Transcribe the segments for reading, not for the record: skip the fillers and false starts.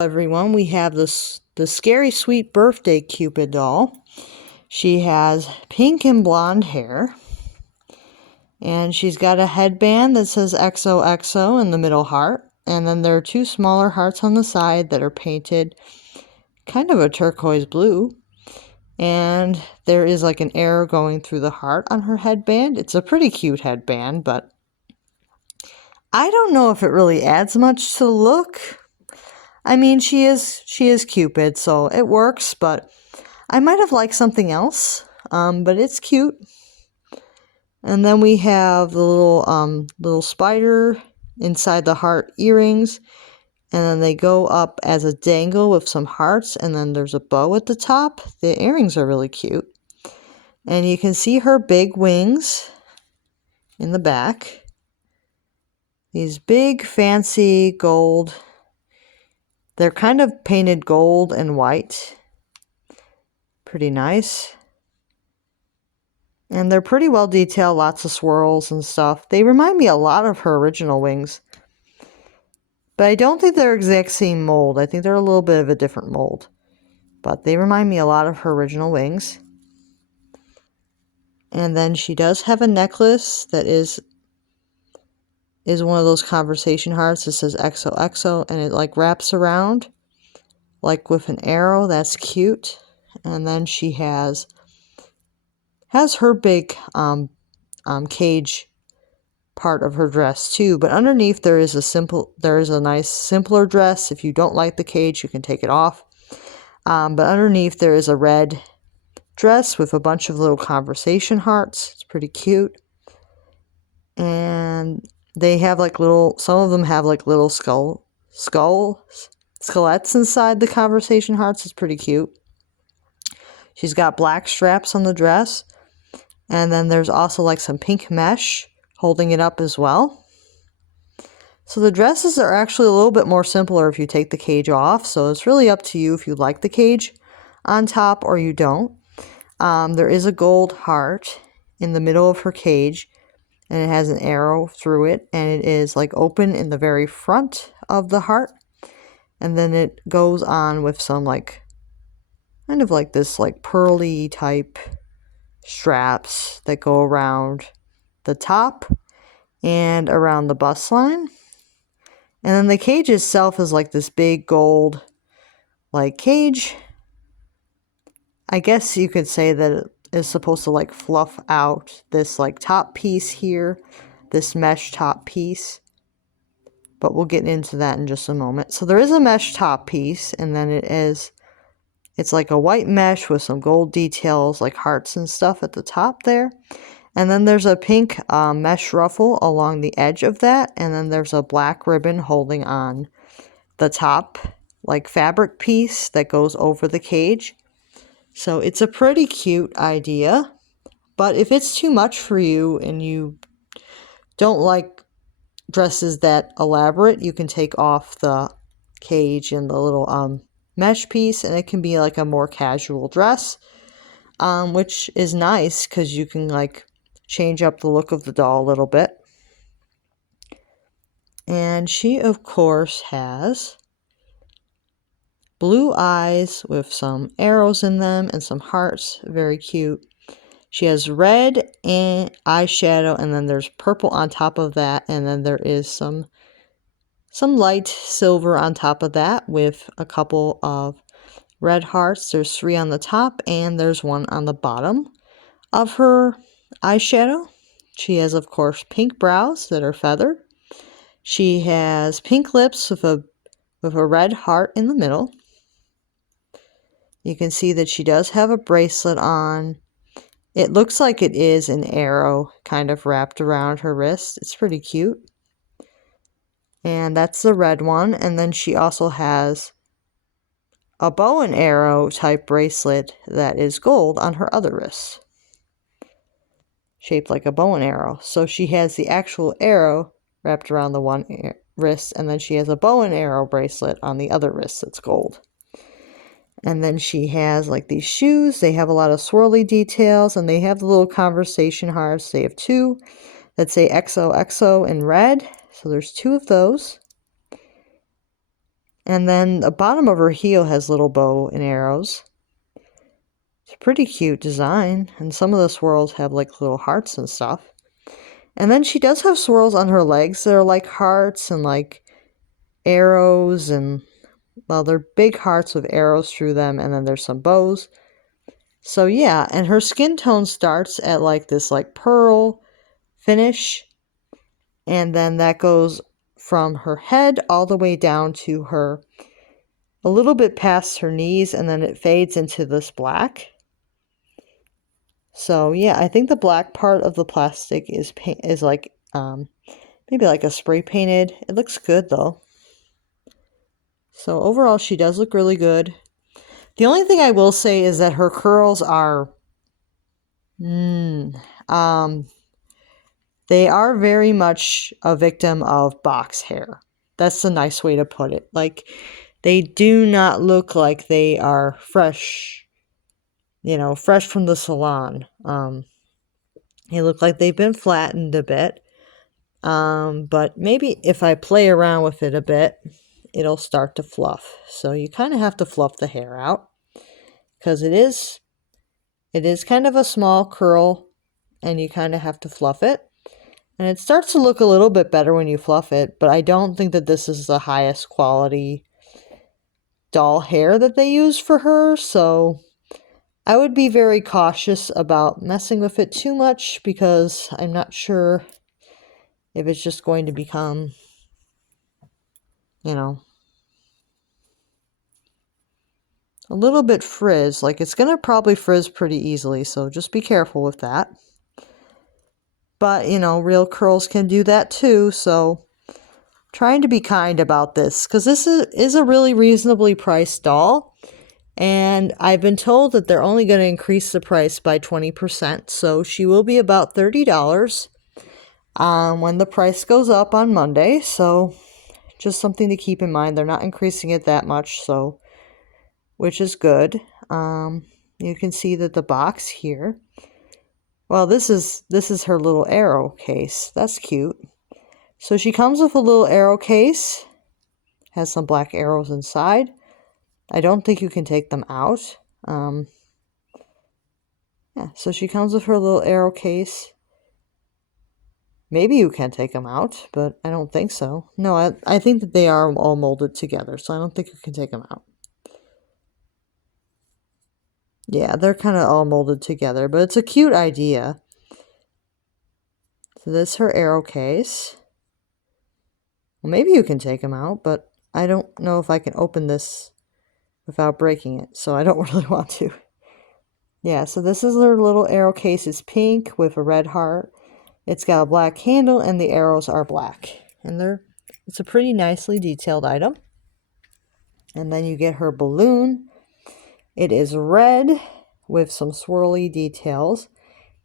Everyone, we have the Scary Sweet Birthday Cupid doll. She has pink and blonde hair, and she's got a headband that says XOXO in the middle heart, and then there are two smaller hearts on the side that are painted kind of a turquoise blue, and there is like an arrow going through the heart on her headband. It's a pretty cute headband, but I don't know if it really adds much to the look. I mean, she is Cupid, so it works, but I might have liked something else, but it's cute. And then we have the little spider inside the heart earrings, and then they go up as a dangle with some hearts, and then there's a bow at the top. The earrings are really cute. And you can see her big wings in the back. These big, fancy gold. They're kind of painted gold and white. Pretty nice. And they're pretty well detailed, lots of swirls and stuff. They remind me a lot of her original wings. But I don't think they're exact same mold. I think they're a little bit of a different mold. But they remind me a lot of her original wings. And then she does have a necklace that is one of those conversation hearts that says XOXO, and it like wraps around like with an arrow. That's cute. And then she has her big cage part of her dress too, but underneath there is a nice simpler dress. If you don't like the cage, you can take it off. But underneath there is a red dress with a bunch of little conversation hearts. It's pretty cute. And they have like some of them have like little skelettes inside the conversation hearts. It's pretty cute. She's got black straps on the dress. And then there's also like some pink mesh holding it up as well. So the dresses are actually a little bit more simpler if you take the cage off. So it's really up to you if you like the cage on top or you don't. There is a gold heart in the middle of her cage, and it has an arrow through it, and it is like open in the very front of the heart. And then it goes on with some like kind of like this like pearly type straps that go around the top and around the bust line. And then the cage itself is like this big gold like cage. I guess you could say that it is supposed to like fluff out this like top piece here, this mesh top piece. But we'll get into that in just a moment. So there is a mesh top piece, and then it's like a white mesh with some gold details like hearts and stuff at the top there. And then there's a pink mesh ruffle along the edge of that. And then there's a black ribbon holding on the top like fabric piece that goes over the cage. So it's a pretty cute idea. But if it's too much for you and you don't like dresses that elaborate, you can take off the cage and the little mesh piece, and it can be like a more casual dress, which is nice because you can like change up the look of the doll a little bit. And she of course has blue eyes with some arrows in them and some hearts. Very cute. She has red and eyeshadow, and then there's purple on top of that, and then there is some light silver on top of that with a couple of red hearts. There's 3 on the top, and there's 1 on the bottom of her eyeshadow. She has, of course, pink brows that are feathered. She has pink lips with a red heart in the middle. You can see that she does have a bracelet on. It looks like it is an arrow kind of wrapped around her wrist. It's pretty cute. And that's the red one. And then she also has a bow and arrow type bracelet that is gold on her other wrist, shaped like a bow and arrow. So she has the actual arrow wrapped around the one wrist, and then she has a bow and arrow bracelet on the other wrist that's gold. And then she has like these shoes. They have a lot of swirly details, and they have the little conversation hearts. They have 2 that say XOXO in red. So there's 2 of those. And then the bottom of her heel has little bow and arrows. It's a pretty cute design. And some of the swirls have like little hearts and stuff. And then she does have swirls on her legs that are like hearts and like arrows. And, well, they're big hearts with arrows through them. And then there's some bows. So yeah, and her skin tone starts at like this like pearl finish. And then that goes from her head all the way down to her, a little bit past her knees, and then it fades into this black. So yeah, I think the black part of the plastic is like maybe like a spray painted. It looks good though. So overall, she does look really good. The only thing I will say is that her curls are, they are very much a victim of box hair. That's a nice way to put it. Like, they do not look like they are fresh, fresh from the salon. They look like they've been flattened a bit. But maybe if I play around with it a bit, it'll start to fluff. So you kind of have to fluff the hair out because it is kind of a small curl and you kind of have to fluff it. And it starts to look a little bit better when you fluff it, but I don't think that this is the highest quality doll hair that they use for her, so I would be very cautious about messing with it too much because I'm not sure if it's just going to become, a little bit frizz. Like, it's going to probably frizz pretty easily, so just be careful with that. But, real curls can do that too, so trying to be kind about this, because this is a really reasonably priced doll, and I've been told that they're only going to increase the price by 20%, so she will be about $30 when the price goes up on Monday, so just something to keep in mind. They're not increasing it that much, so, which is good. You can see that the box here, well, this is her little arrow case. That's cute. So she comes with a little arrow case, has some black arrows inside. I don't think you can take them out. Yeah, so she comes with her little arrow case. Maybe you can take them out, but I don't think so. No, I think that they are all molded together, so I don't think you can take them out. Yeah, they're kind of all molded together, but it's a cute idea. So this is her arrow case. Well, maybe you can take them out, but I don't know if I can open this without breaking it, so I don't really want to. Yeah, so this is her little arrow case. It's pink with a red heart. It's got a black handle, and the arrows are black. And it's a pretty nicely detailed item. And then you get her balloon. It is red with some swirly details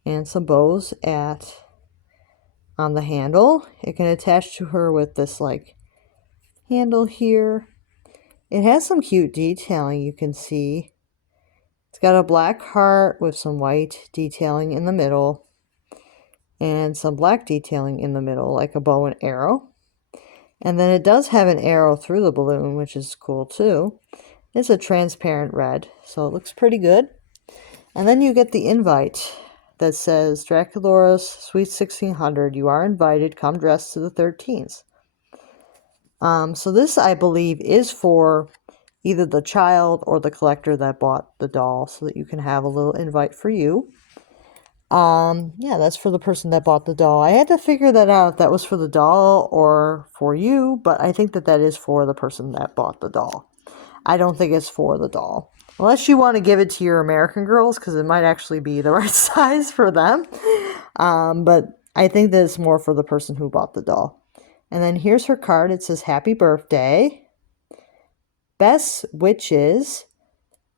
and some bows on the handle. It can attach to her with this like handle here. It has some cute detailing, you can see. It's got a black heart with some white detailing in the middle and some black detailing in the middle, like a bow and arrow. And then it does have an arrow through the balloon, which is cool too. It's a transparent red, so it looks pretty good. And then you get the invite that says, Draculaura's Sweet 1600, you are invited, come dressed to the 13th. So this, I believe, is for either the child or the collector that bought the doll, so that you can have a little invite for you. Yeah, that's for the person that bought the doll. I had to figure that out if that was for the doll or for you, but I think that is for the person that bought the doll. I don't think it's for the doll. Unless you want to give it to your American girls, because it might actually be the right size for them. But I think that it's more for the person who bought the doll. And then here's her card. It says, Happy birthday. Best wishes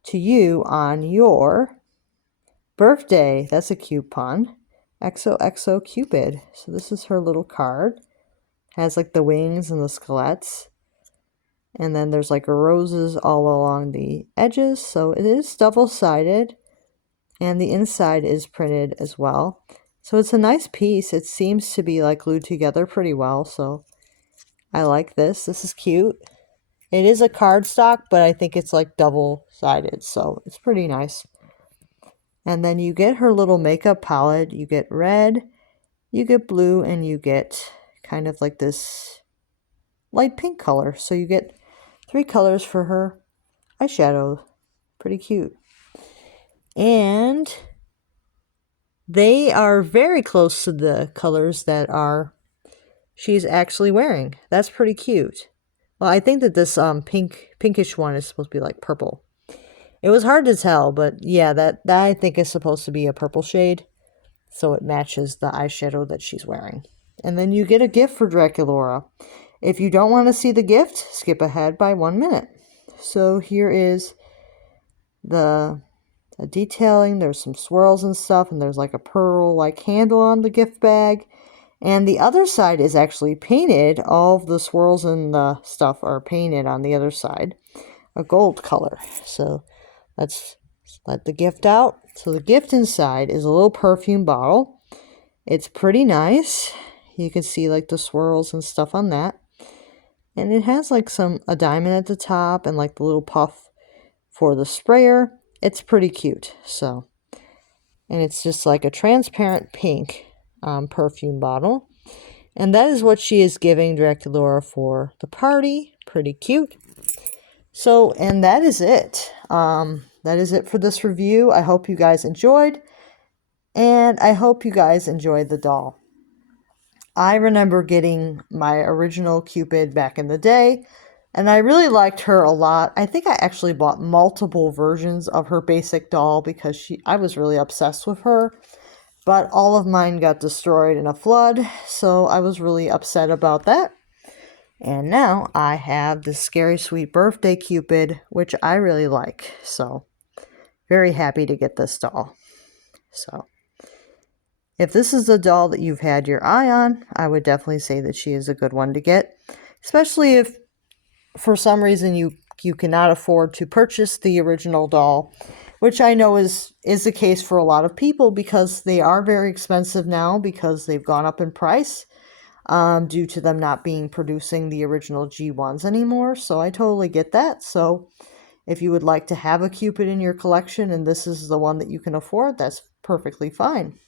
to you on your birthday. That's a cute pun. XOXO Cupid. So this is her little card. Has like the wings and the skeletons. And then there's like roses all along the edges. So it is double-sided. And the inside is printed as well. So it's a nice piece. It seems to be like glued together pretty well. So I like this. This is cute. It is a cardstock, but I think it's like double-sided, so it's pretty nice. And then you get her little makeup palette. You get red, you get blue, and you get kind of like this light pink color. So you get 3 colors for her eyeshadow. Pretty cute. And they are very close to the colors that she's actually wearing. That's pretty cute. Well, I think that this pinkish one is supposed to be like purple. It was hard to tell, but yeah, that I think is supposed to be a purple shade. So it matches the eyeshadow that she's wearing. And then you get a gift for Draculaura. If you don't want to see the gift, skip ahead by 1 minute. So here is the detailing. There's some swirls and stuff, and there's like a pearl like handle on the gift bag. And the other side is actually painted. All of the swirls and the stuff are painted on the other side, a gold color. So let's let the gift out. So the gift inside is a little perfume bottle. It's pretty nice. You can see like the swirls and stuff on that. And it has like a diamond at the top and like the little puff for the sprayer. It's pretty cute. So, and it's just like a transparent pink perfume bottle. And that is what she is giving Draculaura for the party. Pretty cute. So, and that is it. That is it for this review. I hope you guys enjoyed. And I hope you guys enjoyed the doll. I remember getting my original Cupid back in the day, and I really liked her a lot. I think I actually bought multiple versions of her basic doll because I was really obsessed with her. But all of mine got destroyed in a flood, so I was really upset about that. And now I have the Scary Sweet Birthday Cupid, which I really like. So, very happy to get this doll. So, if this is a doll that you've had your eye on, I would definitely say that she is a good one to get. Especially if, for some reason, you cannot afford to purchase the original doll, which I know is the case for a lot of people because they are very expensive now because they've gone up in price due to them not producing the original G1s anymore. So I totally get that. So if you would like to have a Cupid in your collection and this is the one that you can afford, that's perfectly fine.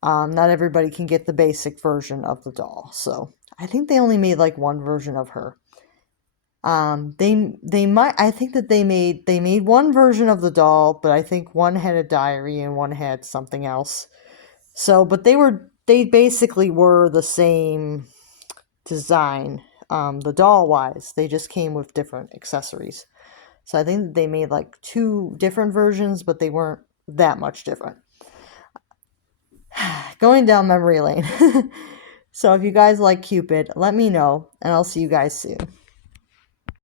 Not everybody can get the basic version of the doll. So I think they only made like one version of her. I think that they made one version of the doll, but I think one had a diary and one had something else. So, but they basically were the same design, the doll wise. They just came with different accessories. So I think that they made like 2 different versions, but they weren't that much different. Going down memory lane. So if you guys like Cupid, let me know, and I'll see you guys soon.